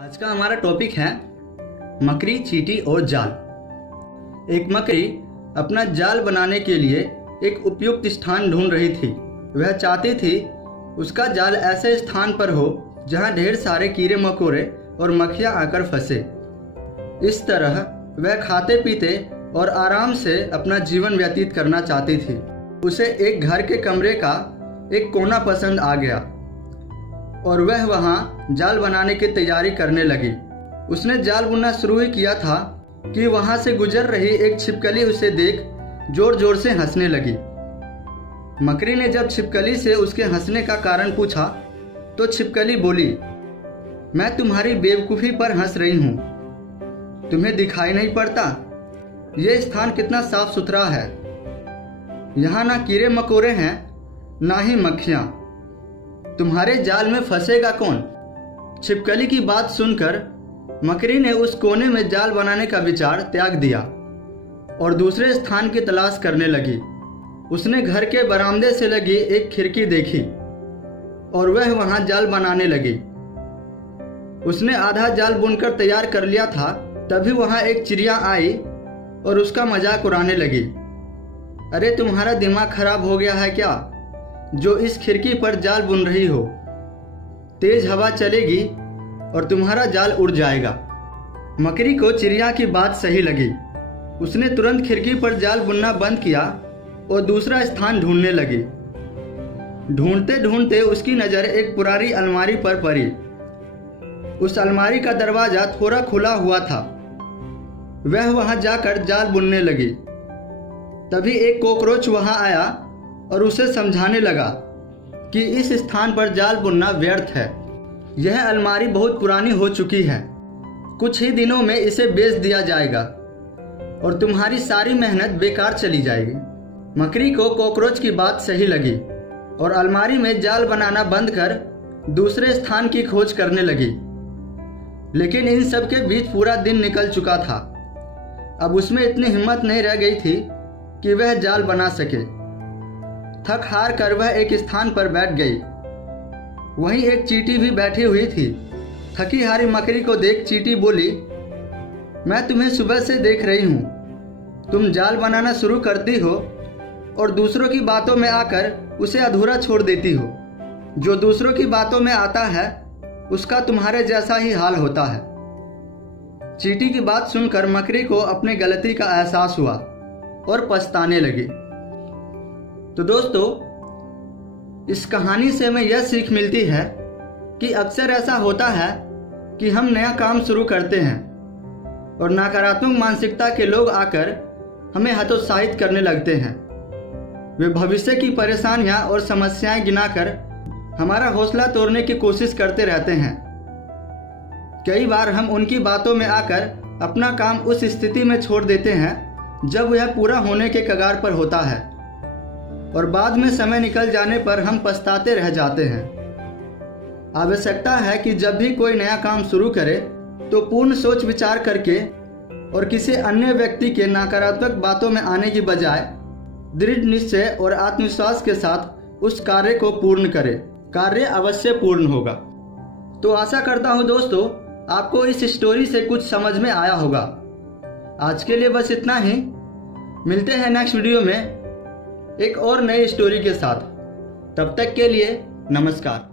आज का हमारा टॉपिक है मकड़ी, चींटी और जाल। एक मकड़ी अपना जाल बनाने के लिए एक उपयुक्त स्थान ढूंढ रही थी। वह चाहती थी उसका जाल ऐसे स्थान पर हो जहां ढेर सारे कीड़े मकोड़े और मक्खियां आकर फंसे। इस तरह वह खाते पीते और आराम से अपना जीवन व्यतीत करना चाहती थी। उसे एक घर के कमरे का एक कोना पसंद आ गया और वह वहां जाल बनाने की तैयारी करने लगी। उसने जाल बुनना शुरू ही किया था कि वहां से गुजर रही एक छिपकली उसे देख जोर जोर से हंसने लगी। मकड़ी ने जब छिपकली से उसके हंसने का कारण पूछा तो छिपकली बोली, मैं तुम्हारी बेवकूफ़ी पर हंस रही हूँ। तुम्हें दिखाई नहीं पड़ता? यह स्थान कितना साफ सुथरा है। यहाँ ना कीड़े मकोड़े हैं ना ही मक्खियाँ। तुम्हारे जाल में फंसेगा कौन? छिपकली की बात सुनकर मकड़ी ने उस कोने में जाल बनाने का विचार त्याग दिया और दूसरे स्थान की तलाश करने लगी। उसने घर के बरामदे से लगी एक खिड़की देखी और वह वहां जाल बनाने लगी। उसने आधा जाल बुनकर तैयार कर लिया था, तभी वहां एक चिड़िया आई और उसका मजाक उड़ाने लगी। अरे तुम्हारा दिमाग खराब हो गया है क्या, जो इस खिड़की पर जाल बुन रही हो? तेज हवा चलेगी और तुम्हारा जाल उड़ जाएगा। मकड़ी को चिड़िया की बात सही लगी। उसने तुरंत खिड़की पर जाल बुनना बंद किया और दूसरा स्थान ढूंढने लगी। ढूंढते ढूंढते उसकी नज़र एक पुरानी अलमारी पर पड़ी। उस अलमारी का दरवाजा थोड़ा खुला हुआ था। वह वहां जाकर जाल बुनने लगी। तभी एक कॉकरोच वहां आया और उसे समझाने लगा कि इस स्थान पर जाल बुनना व्यर्थ है। यह अलमारी बहुत पुरानी हो चुकी है। कुछ ही दिनों में इसे बेच दिया जाएगा और तुम्हारी सारी मेहनत बेकार चली जाएगी। मकड़ी को कॉकरोच की बात सही लगी और अलमारी में जाल बनाना बंद कर दूसरे स्थान की खोज करने लगी। लेकिन इन सब के बीच पूरा दिन निकल चुका था। अब उसमें इतनी हिम्मत नहीं रह गई थी कि वह जाल बना सके। थक हार कर वह एक स्थान पर बैठ गई। वहीं एक चींटी भी बैठी हुई थी। थकी हारी मकड़ी को देख चींटी बोली, मैं तुम्हें सुबह से देख रही हूँ। तुम जाल बनाना शुरू करती हो और दूसरों की बातों में आकर उसे अधूरा छोड़ देती हो। जो दूसरों की बातों में आता है उसका तुम्हारे जैसा ही हाल होता है। चींटी की बात सुनकर मकड़ी को अपने गलती का एहसास हुआ और पछताने लगी। तो दोस्तों, इस कहानी से हमें यह सीख मिलती है कि अक्सर ऐसा होता है कि हम नया काम शुरू करते हैं और नकारात्मक मानसिकता के लोग आकर हमें हतोत्साहित करने लगते हैं। वे भविष्य की परेशानियां और समस्याएं गिनाकर हमारा हौसला तोड़ने की कोशिश करते रहते हैं। कई बार हम उनकी बातों में आकर अपना काम उस स्थिति में छोड़ देते हैं जब यह पूरा होने के कगार पर होता है और बाद में समय निकल जाने पर हम पछताते रह जाते हैं। आवश्यकता है कि जब भी कोई नया काम शुरू करे तो पूर्ण सोच विचार करके और किसी अन्य व्यक्ति के नकारात्मक बातों में आने की बजाय दृढ़ निश्चय और आत्मविश्वास के साथ उस कार्य को पूर्ण करें। कार्य अवश्य पूर्ण होगा। तो आशा करता हूँ दोस्तों, आपको इस स्टोरी से कुछ समझ में आया होगा। आज के लिए बस इतना ही। मिलते हैं नेक्स्ट वीडियो में एक और नई स्टोरी के साथ। तब तक के लिए नमस्कार।